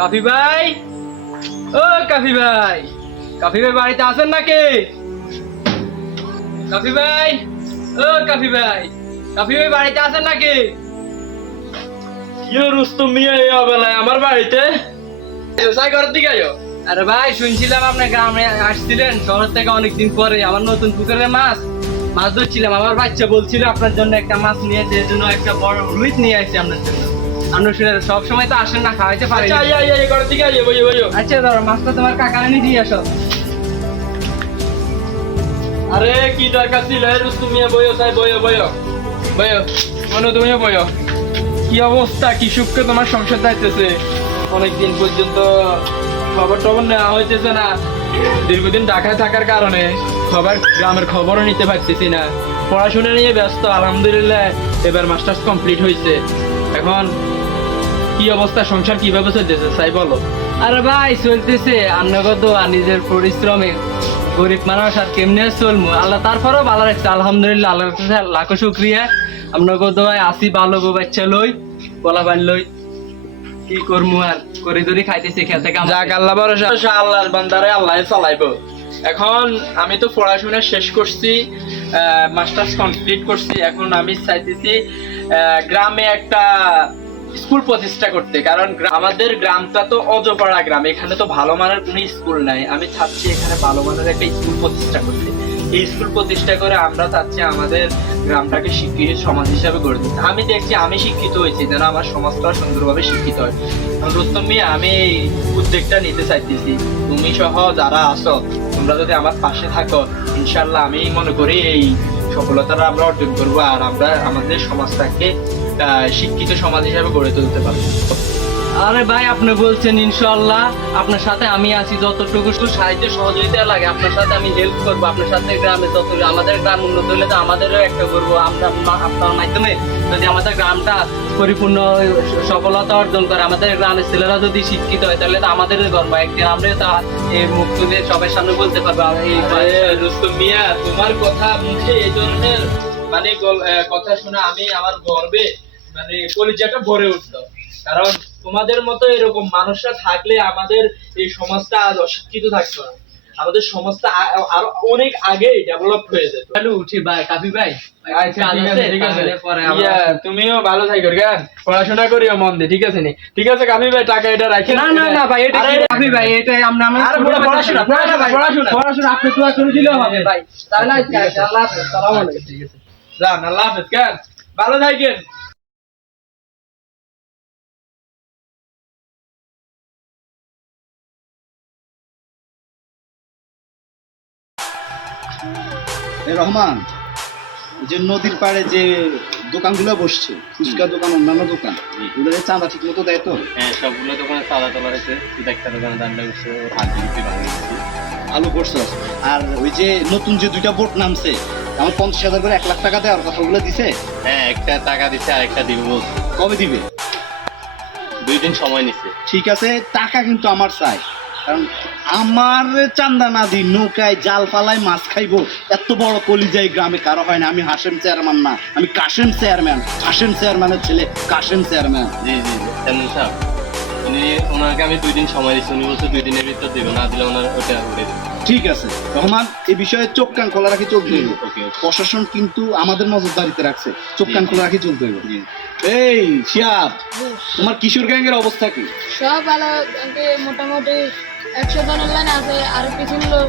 কাফি ভাই, ও কাফি ভাই, কাফি ভাই বাড়িতে আছেন নাকি? কাফি ভাই, ও কাফি ভাই, কাফি ভাই বাড়িতে আছেন নাকি? কি রুস্তম মিয়া এই অবেলায় আমার বাড়িতে? ব্যবসায় করার দিকে আয়ো। আরে ভাই শুনছিলাম আপনি গ্রামে আসছিলেন শহর থেকে অনেকদিন পরে। আমার নতুন পুকুরের মাছ ধরছিলাম। আমার বাচ্চা বলছিল আপনার জন্য একটা মাছ নিয়ে, যে জন্য একটা বড় রুইত নিয়ে আসছি আপনার জন্য। আপনি সব সময় তো আসেন না, খাওয়াইতে পারি। আচ্ছা আই করার দিকে আইও বইও বইও। আচ্ছা ধরো মাছটা তোমার কাকারে নিয়ে দিয়ে আসো। আরে কি দরকার ছিল রুস্তম মিয়া? বইও চাই বইও বইও বইও। মনে তুমিও বইও। কি অবস্থা, কি সুখে তোমার সংসার যাইতেছে? অনেকদিন পর্যন্ত খবর টবর নেওয়া হইতেছে না। দীর্ঘদিন ঢাকায় থাকার কারণে গ্রামের খবরও নিতে পারতেছি না। পড়াশোনা নিয়ে ব্যস্ত। আলহামদুলিল্লাহ এবার মাস্টার্স কমপ্লিট হয়েছে। এখন কি অবস্থা, সংসার কিভাবে চলতেছে তাই বলো। আরে ভাই চলতেছে আপনাকে তো নিজের পরিশ্রমে। গরিব মানুষ আর কেমনে চলবো, আল্লাহ তারপরেও ভালো রাখছে আলহামদুলিল্লাহ। আল্লাহর কাছে লাখো শুকরিয়া। আপনাকে তো ভাই আসি ভালো গো বাচ্চা লই, বলা বান লই, কি করবো আর করে ধরে খাইতেছি খেতে কাম। যাক আল্লাহ ভরসা, আল্লাহর বান্দারে আল্লাহ চালাইবো। এখন আমি তো পড়াশোনা শেষ করছি, মাস্টার্স কমপ্লিট করছি। এখন আমি চাইতেছি গ্রামে একটা স্কুল প্রতিষ্ঠা করতে, কারণ আমাদের গ্রামটা তো অজপাড়া গ্রাম, এখানে তো ভালো মানের কোনো স্কুল নাই। আমি চাচ্ছি এখানে ভালো মানের একটা স্কুল প্রতিষ্ঠা করতে। এই স্কুল প্রতিষ্ঠা করে আমরা চাচ্ছি আমাদের গ্রামটাকে শিক্ষিত সমাজ হিসাবে গড়ে তুলতে। আমি দেখছি আমি শিক্ষিত হয়েছি, যেন আমার সমাজটা সুন্দরভাবে শিক্ষিত হয়। রুস্তম মিয়া, আমি এই উদ্যোগটা নিতে চাইতেছি। তুমি সহ যারা আছো, তোমরা যদি আমার পাশে থাকো, ইনশাল্লাহ আমি মনে করি এই সফলতাটা আমরা অর্জন করবো, আর আমরা আমাদের সমাজটাকে শিক্ষিত সমাজ হিসাবে গড়ে তুলতে পারবো। আরে ভাই আপনি বলছেন ইনশাআল্লাহ, আপনার সাথে আমি আছি। যতটুকু সাহায্য সহযোগিতা লাগে আপনার সাথে আমি হেল্প করবো। আপনার সাথে গ্রামে যত, আমাদের গ্রাম উন্নত হলে তো আমাদেরও একটা করবো। আপনার মাধ্যমে যদি আমাদের গ্রামটা পরিপূর্ণ সফলতা অর্জন করে, আমাদের গ্রামের ছেলেরা যদি শিক্ষিত হয়, তাহলে তো আমাদের গর্ব। একদিন আমরা তো এই মুখ তুলে সবার সামনে বলতে পারবো এই রুস্তম মিয়া, তোমার কথা মুখে এই ধরনের মানে কথা শুনে আমি আমার গর্বে মানে কলিজাটা ভরে উঠলো। কারণ তোমাদের মতো এরকম মানুষরা থাকলে আমাদের এই সমাজটা আজ অশিক্ষিত থাকতো না। আমাদের সমাজটা আরো অনেক আগে ডেভেলপ হয়ে যেত। উঠি ভাই, কাফি ভাই। আচ্ছা ঠিক আছে তুমিও ভালো থাকো, কেন পড়াশোনা করিও মন দিয়ে, ঠিক আছে নি? ঠিক আছে কাফি ভাই, টাকা এটা রাখি। না না না ভাই, এটা কাফি ভাই, এটা আমরা পড়াশোনা পড়াশোনা আপনি দোয়া করে দিলেও হবে ভাই। তাহলে আল্লাহ হাফেজ, সালাম আলাইকুম। ঠিক আছে, যান, আল্লাহ হাফেজ। কেন ভালো থাকেন। রহমান, যে নদীর পাড়ে যে দোকানগুলো বসছে, ফুচকা দোকান, অন্যান্য দোকান, ওগুলো চাঁদা ঠিক মতো দেয় তো? হ্যাঁ, সবগুলো দোকানে চাঁদা তোলা হয়েছে। শুধু একটা দোকানে দাঁড়িয়ে বসে ওর হাত দিয়ে ভাঙিয়ে দিচ্ছি। ভালো করছো। আর ওই যে নতুন যে দুইটা বোট নামছে, আমার 50,000 করে 1 লাখ টাকা দেওয়ার কথা, ওগুলো দিছে? হ্যাঁ, একটা টাকা দিচ্ছে আর একটা দিব বলছে। কবে দিবে? 2 দিন সময় নিচ্ছে। ঠিক আছে, টাকা কিন্তু আমার চাই। কারণ আমার চান্দা না দিই নৌকায় জাল ফালায় মাছ খাইবো, এত বড় কলিজাই গ্রামে কারো হয় না। আমি হাসেম চেয়ারম্যান না, আমি কাশেম চেয়ারম্যান। হাসেম চেয়ারম্যানের ছেলে কাশেম চেয়ারম্যান। জি জি চেয়ারম্যান সাহেব, ওনাকে আমি 2 দিন সময় দিচ্ছি। উনি বলছে 2 দিনের ভিতর দেবে, না দিলে ওনার ওটা উড়ে দেবে। ঠিক আছে রহমান, এই বিষয়ে চোখ কান খোলা রাখি চলতে হইব। ওকে। প্রশাসন কিন্তু আমাদের নজরদারিতে রাখছে, চোখ কান খোলা রাখি চলতে হইব। এই শিয়াব, তোমার কিশোর গ্যাংয়ের অবস্থা কি? সব ভালো, মোটামুটি 100 জনের লাইন আছে। আর কিছু লোক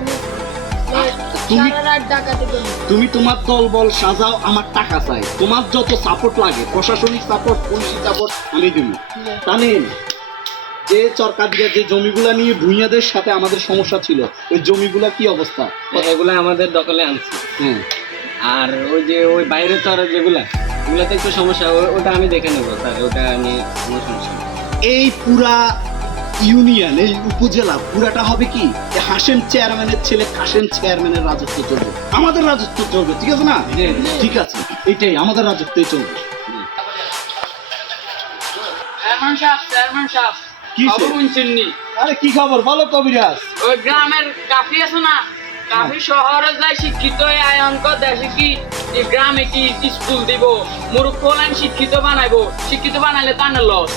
সারা রাত ডাকাতি করে। তুমি তোমার দল বল সাজাও, আমার টাকা চাই। তোমার যত সাপোর্ট লাগে, প্রশাসনিক সাপোর্ট, পুলিশি সাপোর্ট, আমি দিব। জানেন যে সরকার যে জমিগুলা নিয়ে ভূঁইয়াদের সাথে আমাদের সমস্যা ছিল, ওই জমিগুলা কি অবস্থা? এগুলা আমাদের দখলে আনছি। হ্যাঁ, আর ওই যে ওই বাইরে চরে ওগুলাতে একটু সমস্যা, ওটা আমি দেখে নেবো স্যার, ওটা আমি কোনো সমস্যা নেই। এই পুরা ইউনিয়ন, এই উপজেলা পুরাটা হবে কি হাসেম চেয়ারম্যানের ছেলে কাশেম চেয়ারম্যানের রাজত্ব চলবে, আমাদের রাজত্ব চলবে। ঠিক আছে না? ঠিক আছে, এইটাই আমাদের রাজত্বই চলবে। চেয়ারম্যান সাহেব, কি খবর শুনছেন নি? আরে কি খবর বলো কবিরাজ? ওই গ্রামের কাফি আছে না, কাফি শহরে যাই শিক্ষিত হয়ে আয়ঙ্ক দেশে কি এই গ্রামে কি স্কুল দিব, মূর্খ লাইন শিক্ষিত বানাইবো, শিক্ষিত বানাইলে তার লস।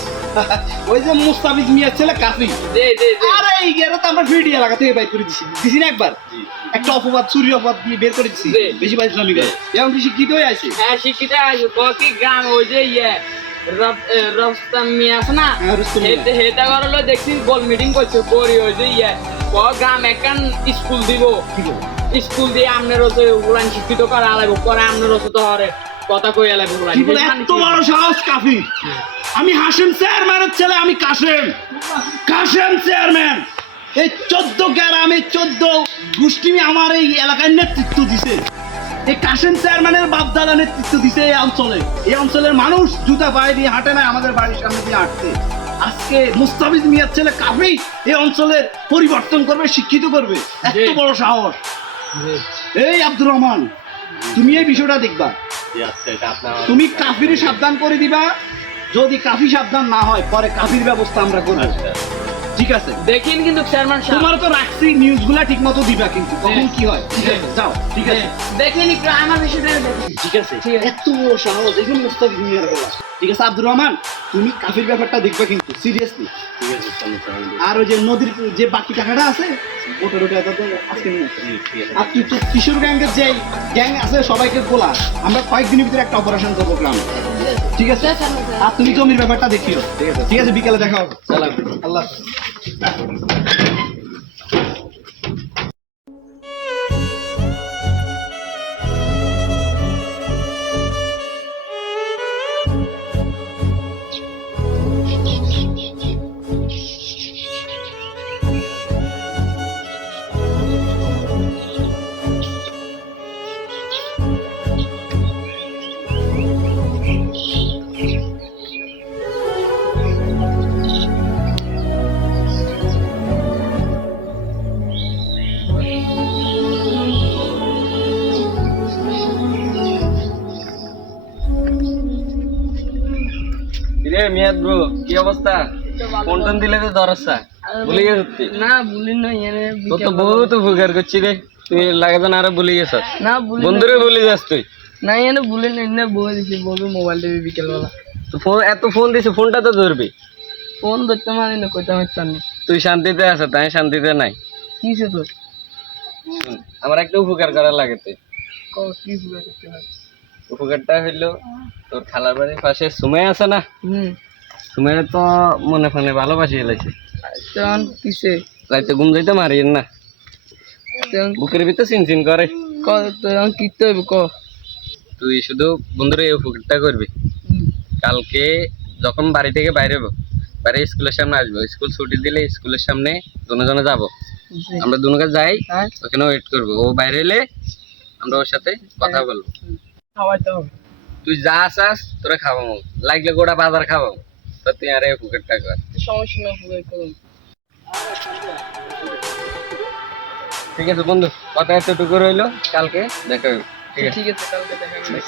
ওই যে মুস্তাফিজ মিয়ার ছেলে কাফি। আরে এই গেরা তো আমরা ভিডিও এলাকা থেকে বাইর করে দিছি না একবার। একটা অপবাদ চুরি অপবাদ নিয়ে বের করে দিছি, বেশি ভাই ইসলামী গায়ে এখন কি শিক্ষিত হয়ে আছে। হ্যাঁ শিক্ষিত আছে, কি গ্রাম ওই যে রস্তাম মিয়া আছে না, হেটা করলো দেখছি গোল মিটিং করছে করি ওই যে গ্রাম একখান স্কুল দিব, স্কুল দিয়ে আপনার হচ্ছে উলান শিক্ষিত করা লাগবে, পরে আপনার হচ্ছে তো হরে কথা কই লাগবে উলান। এত বড় সাহস কাফি! আমি হাসিম চেয়ারম্যানের ছেলে, আমি কাশেম চেয়ারম্যান। এই 14 গ্রামে 14 গোষ্ঠী আমার এই এলাকায় নেতৃত্ব দিছে। এই কাশেম চেয়ারম্যানের বাপদাদা নেতৃত্ব দিছে এই অঞ্চলে। এই অঞ্চলের মানুষ জুতা পায়ে দিয়ে হাঁটে না, আমাদের বাড়ির সামনে দিয়ে হাঁটতে। আজকে মুস্তাফিজ মিয়ার ছেলে কাফি এই অঞ্চলের পরিবর্তন করবে, শিক্ষিত করবে। এত বড় সাহস! এই আব্দুর রহমান, তুমি এই বিষয়টা দেখবা, তুমি কাফির সাবধান করে দিবা। যদি কাফি সাবধান না হয় পরে কাফির ব্যবস্থা আমরা করব, ঠিক আছে? দেখেন কিন্তু চেয়ারম্যান সাহেব, তোমার তো রাখছি, নিউজগুলা ঠিক মতো দিবা কিন্তু কখন কি হয়, ঠিক আছে? যাও, ঠিক আছে? দেখেন একটু আমার বিষয়টা দেখেন, ঠিক আছে? এত বড় সাহস, এগুলো মুস্তাফিজ মিয়ার বলা। ঠিক আছে আব্দুর রহমান, তুমি কাফির ব্যাপারটা দেখবা কিন্তু সিরিয়াসলি। আর ওই যে নদীর যে বাকি টাকাটা আছে ওটা আজকে নিয়ে আসো। আর তুই তো কিশোর গ্যাংয়ের যে গ্যাং আছে সবাইকে বলা, আমরা কয়েকদিনের ভিতরে একটা অপারেশন করবো গ্রামে, ঠিক আছে? আর তুমি জমির ব্যাপারটা দেখিও, ঠিক আছে? বিকালে দেখা হবে। সালাম, আল্লাহ। রে মিয়াদ ব্রো, কি অবস্থা? ফোন টোন দিলে তো দরজা ভুলে গেছি। না ভুলি না, তোর তো বহুত উপকার করছি রে, তুই লাগে তো না আরো ভুলে গেছ। না ভুলি বন্ধুরে ভুলে যাস তুই। না এনে ভুলি না, এনে বলে দিছি, বলবো মোবাইল টিভি বিকেলবেলা। তো ফোন এত ফোন দিছি, ফোনটা তো ধরবি। ফোন ধরতে মানি না, কইতে আমি জানি তুই শান্তিতে আছ, তাই শান্তিতে নাই। কিসে তোর শুন, আমার একটা উপকার করার লাগে। তুই কি বুঝা করতে হয়? উপকারটা হইলো, তোর খালার বাড়ির পাশে সুমাই আছে না, হুম, সুমাইরে তো মনে ফোনে ভালোবাসি এলাইছে। তখন কিসে রাইতে ঘুম যাইতে মারি না, তখন বুকের ভিতরে চিনচিন করে। তখন কিতে হইব ক? তুই শুধু বন্ধুরে এই উপকারটা করবি। কালকে যখন বাড়ি থেকে বাইরে হবো, বাইরে স্কুলের সামনে আসবো, স্কুল ছুটি দিলে স্কুলের সামনে দুজনে যাবো, আমরা দুজনে যাই, ওখানে ওয়েট করবো। ও বাইরে এলে আমরা ওর সাথে কথা বলবো। খাওয়াইতে হবে। তুই যা চাস তোরা খাওয়াবো, লাগলে গোটা বাজার খাওয়াবো, তো তুই আর এই পুকুরটা কর। সমস্যা না, হবে করুন। ঠিক আছে বন্ধু, কথা এতটুকু রইলো, কালকে দেখা হবে। ঠিক আছে, ঠিক আছে, কালকে দেখা হবে।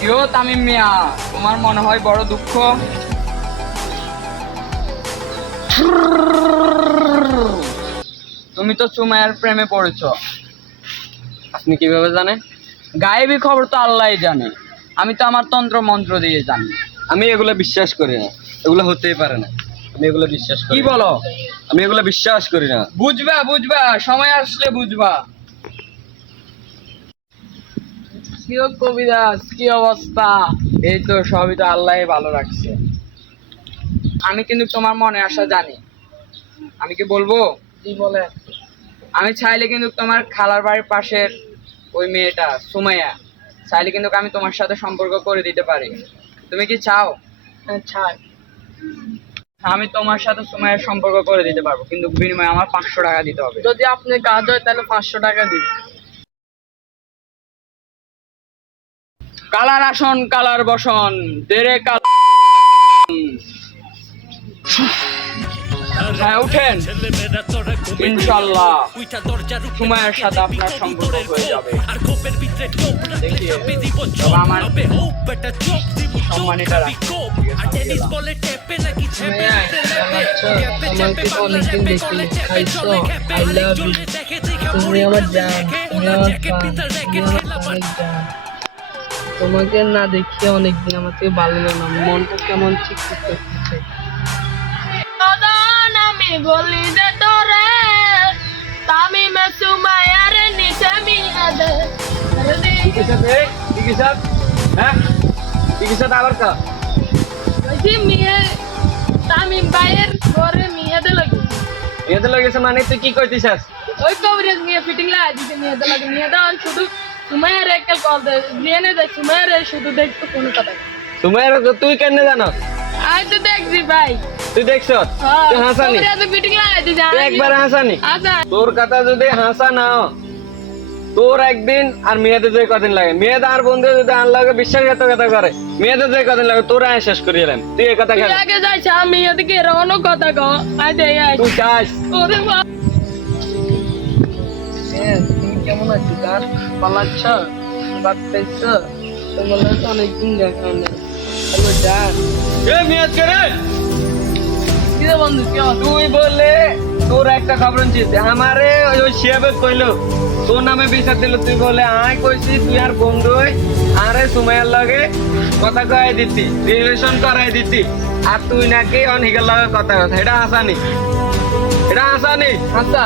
কিও তামিম মিয়া, তোমার মনে হয় বড় দুঃখ? তুমি তো সুমাইয়ার প্রেমে পড়েছো। আপনি কিভাবে জানেন? গায়েবী খবর তো আল্লাহই জানে, আমি তো আমার তন্ত্র মন্ত্র দিয়ে জানি। আমি এগুলো বিশ্বাস করি না, এগুলো হতেই পারে না। আমি এগুলো বিশ্বাস করি কি না। বলো? আমি এগুলো বিশ্বাস করি না। বুঝবা বুঝবা, সময় আসলে বুঝবা। কি কবিদাস, কি অবস্থা? এই তো সবই তো আল্লাহ ভালো রাখছে। আমি কিন্তু তোমার মনে আসা জানি, আমি কি বলবো? কি বলে? আমি চাইলে কিন্তু তোমার খালার বাড়ির পাশের ওই মেয়েটা সুমাইয়া, চাইলে কিন্তু আমি তোমার সাথে সম্পর্ক করে দিতে পারি। তুমি কি চাও? চাই। আমি তোমার সাথে সুমাইয়ার সম্পর্ক করে দিতে পারবো, কিন্তু বিনিময়ে আমার 500 টাকা দিতে হবে। যদি আপনি কাজ হয় তাহলে 500 টাকা দিন। কালার আসন কালার বসন দেরে কাল। হ্যাঁ উঠেন, ইনশাল্লাহ সুমাইয়ার সাথে আপনার সম্পর্ক হয়ে যাবে। দেখিয়ে তবে আমার সম্মানিত আমাকে তো অনেকদিন দেখি খাইছো, আই লাভ ইউ, তুমি আমার জান, তুমি আমার প্রাণ, তুমি আমার তোমাকে না দেখিয়ে অনেকদিন আমার থেকে ভালো লাগলো না, মনটা কেমন ঠিক করতেছে। আমি বলি যে তোরে তামি মে সুমায়ার নিচে মিয়া দে মেয়ে তামিম ভাইয়ের ঘরে মেয়েদের লাগে মেয়েদের লাগেছে মানে তুই কি করতিস? ওই কভারেজ নিয়ে ফিটিং লাগা দিতে মেয়েদের লাগে মেয়েদের শুধু সুমাইয়ার একটা কল দে দিয়ে নে দেখ সুমাইয়ার শুধু দেখতো কোনো কথা তোমার তুই কেন জানো? আমি তো দেখছি ভাই। তুই দেখছ? তুই হাসানি ফিটিং লাগা দিতে একবার হাসানি আচ্ছা তোর কথা যদি হাসা না তোর একদিন আর মেয়েদের যে কদিন লাগে, মেয়েদের আর বন্ধু যদি আনলাকে বিশ্বাসঘাতকতা করে মেয়েদের যে কদিন লাগে তোরা শেষ করে এলাম। তুই এই কথা তুই খেল আগে যাইছ আমি এদিকে রনো কথা কো আই দে আই তুই চাস। ওরে বাপ তুমি কেমন আছো? গান ভালো আছো? বাদ পাইছো? তোমার তো অনেকদিন দেখা নেই। হ্যালো ডাক মেয়ে করে কি রে বন্ধু কি তুই বললে তোর একটা খবর চিনতে আমারে ওই শিয়াবে কইলো তোর নামে বিচার দিল, তুই বলে আয় কইছি তুই আর বন্ধু আরে সুমাইয়ার লগে কথা কয়ে দিতি, রিলেশন করাই দিতি, আর তুই নাকি অনেকের লগে কথা কথা। এটা হাসানি, এটা হাসানি হাসা।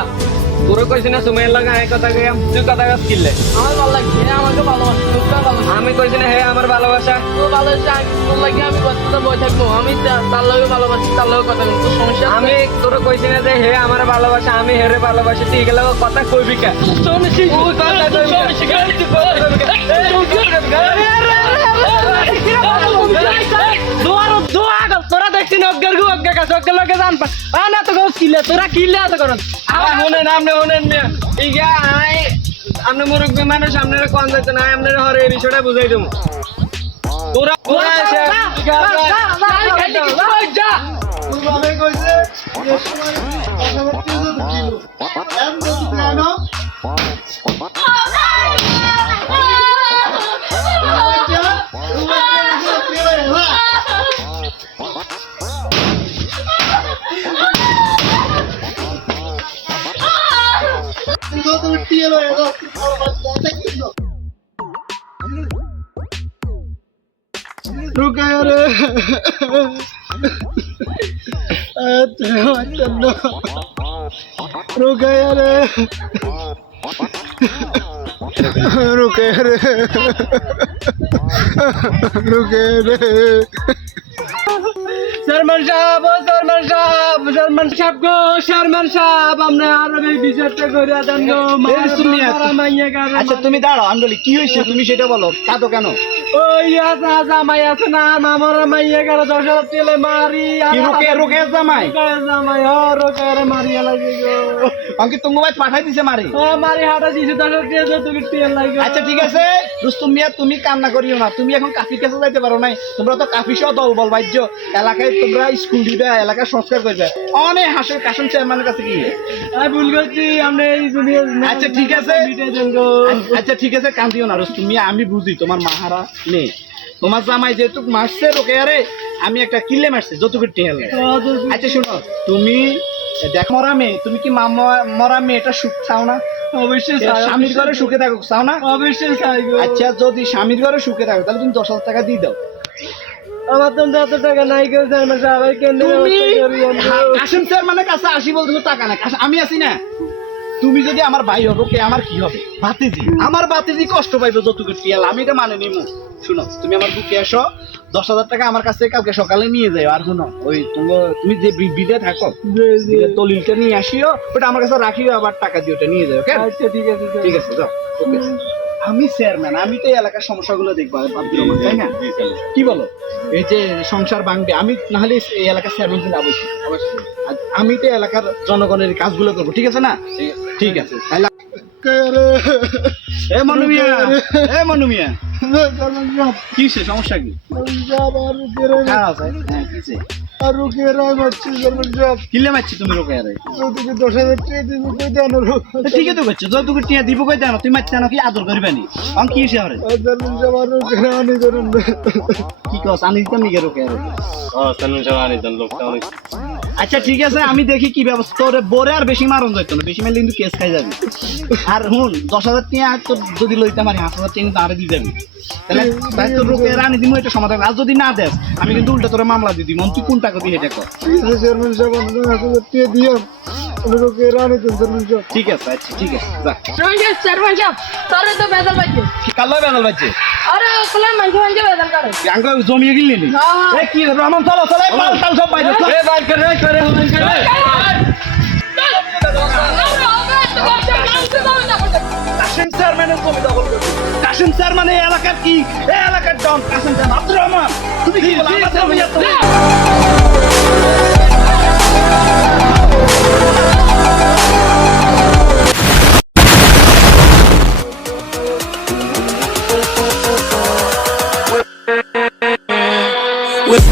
তোর কইছি না সুমাইয়ার লগে আয় কথা কই, তুই কথা কাজ কিনলে আমার ভালো লাগছে, আমাকে ভালোবাসা তোর ভালো। আমি কইছি না হে আমার ভালোবাসা তো ভালোবাসা তোর লাগে আমি কথা বই থাকবো, আমি তার লগে ভালোবাসি, তার লগে কথা বলবো, সমস্যা আমি তোর কইছি না যে হে আমার ভালোবাসা আমি হেরে ভালোবাসি, তুই গেলে কথা কইবি কা সমস্যা তুই কথা কইবি তোরা দেখছি না অজ্ঞার গু অজ্ঞা কাছে অজ্ঞার লগে জান পা না তো কিলে তোরা কিলে এত করন শুনেন আপনি শুনেন ইগা আই আপনি মুরব্বী মানুষ আপনারা কোন যাইতে না আপনারা হরে এই বিষয়টা বুঝাই দেবো। তোরা তোরা এসে যা তুমি কইছে যে সময় কথাবার্তা যদি ছিল এম যদি জানো रुका यार रुका यार रुका यार रुका यार शर्मन साहब ओ शर्मन साहब शर्मन साहब गो शर्मन साहब हमने আর এই বিচারটা কইরা দেন গো মারা মাইয়া গারে। আচ্ছা তুমি দাঁড়াও আন্দোলি কি হইছে তুমি সেটা বলো কাঁদো কেন? ওই আসা জামাই আছে না মামারা মাইয়া গারে 10,000 তেলে মারি কি রুকে রুকে জামাই জামাই ও রোকারে মারিয়া লাগে গো অঙ্কি তুমি ভাই পাঠাই দিছে মারি ও মারি হাটা দিছে 10,000 তেলে তুমি তেল লাগে। আচ্ছা ঠিক আছে রুস্তম মিয়া তুমি কান্না করিও না, তুমি এখন কাফি কাছে যাইতে পারো নাই, তোমরা তো কাফি সহ দল বল বাজ্য এলাকায় তোমরা স্কুল দিবে এলাকা সংস্কার করবে অনেক হাসের কাশন চেয়ারম্যানের কাছে কি আমি ভুল করছি আমরা এই জুনিয়র। আচ্ছা ঠিক আছে দেন গো। আচ্ছা ঠিক আছে কান্দিও না রুস্তম মিয়া, আমি বুঝি তোমার মাহারা নেই, তোমার জামাই যেহেতু মারছে রোকে আরে আমি একটা কিল্লে মারছি যতটুকু টেল। আচ্ছা শোনো তুমি দেখ মরা মেয়ে, তুমি কি মরা মেয়ে এটা সুখ চাও না? অবশ্যই স্বামীর ঘরে সুখে থাকো চাও না? অবশ্যই চাই গো। আচ্ছা যদি স্বামীর ঘরে সুখে থাকো তাহলে তুমি 10,000 টাকা দিয়ে দাও। আমার তো এত টাকা নাই কেউ শর্মন সাহেব কেন তুমি কাশিম স্যার মানে কাছে আসি বলতে তো টাকা না, আমি আছি না, তুমি যদি আমার ভাই হবো কে আমার কি হবে? ভাতিজি, আমার ভাতিজি কষ্ট পাইবো যতটুকু টিয়াল আমি এটা মানে নিমু। শুনো তুমি আমার বুকে আসো, 10,000 টাকা আমার কাছে কালকে সকালে নিয়ে যাও। আর শুনো ওই তুমি যে বিদে থাকো দলিলটা নিয়ে আসিও, ওটা আমার কাছে রাখিও, আবার টাকা দিয়ে ওটা নিয়ে যাও। আচ্ছা ঠিক আছে ঠিক আছে যাও। ওকে আমি চেয়ারম্যান, আমি তো এই এলাকার সমস্যাগুলো দেখবো আব্দুর রহমান, তাই না? কি বলো এই যে সংসার ভাঙবে, আমি নাহলে এই এলাকার চেয়ারম্যান কিন্তু অবশ্যই অবশ্যই আমি তো এলাকার জনগণের কাজগুলো করবো, ঠিক আছে না? ঠিক আছে এ মনু মিয়া, এ মনু মিয়া কিসে সমস্যা কি? কিলে মারছি তুমি রোকে আরে ঠিকই তো করছো, যতটুকু টিয়া দিব কই দেন তুমি মারছি না কি আদর করবে নি আমি কি হিসেবে কি কস আনি দিতাম নিকে রোকে আরে ও সানু জওয়ানি জন লোকটা অনেক আচ্ছা ঠিক আছে, আমি দেখি কি ব্যবস্থা তোরে বরে আর বেশি মারণ যাইতো না, বেশি মারলে কিন্তু কেস খাই যাবি। আর হুন 10,000 টাকা তো যদি লইতে পারি 5,000 টাকা কিন্তু আরে দিয়ে যাবি, তাহলে তাই তোর রোকে রানি দিমু এটা সমাধান। আর যদি না দেস আমি কিন্তু উল্টা তোরে মামলা দিয়ে দিই, তুই কোনটা করবি এটা কর। চেয়ারম্যান সাহেব আমাদের 1,000 টাকা দিও, ওকে রানি দেন চেয়ারম্যান সাহেব। ঠিক আছে, আচ্ছা ঠিক আছে, যা। চেয়ারম্যান সাহেব তোরে তো বেদল পাইছে। কাল বেদল বাজছে আরে কলার মাইকে মাইকে বেদল করে। গাঙ্গ জমিয়ে গিলি নি এ কি রহমান, চলো চলো পাল টাল সব বাইরে এ বাইর করে করে কাশিম চেয়ারম্যানের জমি দখল করছে। কাশিম স্যার মানে এই এলাকার কি, এই এলাকার ডন কাশিম স্যার। আব্দুর রহমান তুমি কি বলো আমার জমি এত? with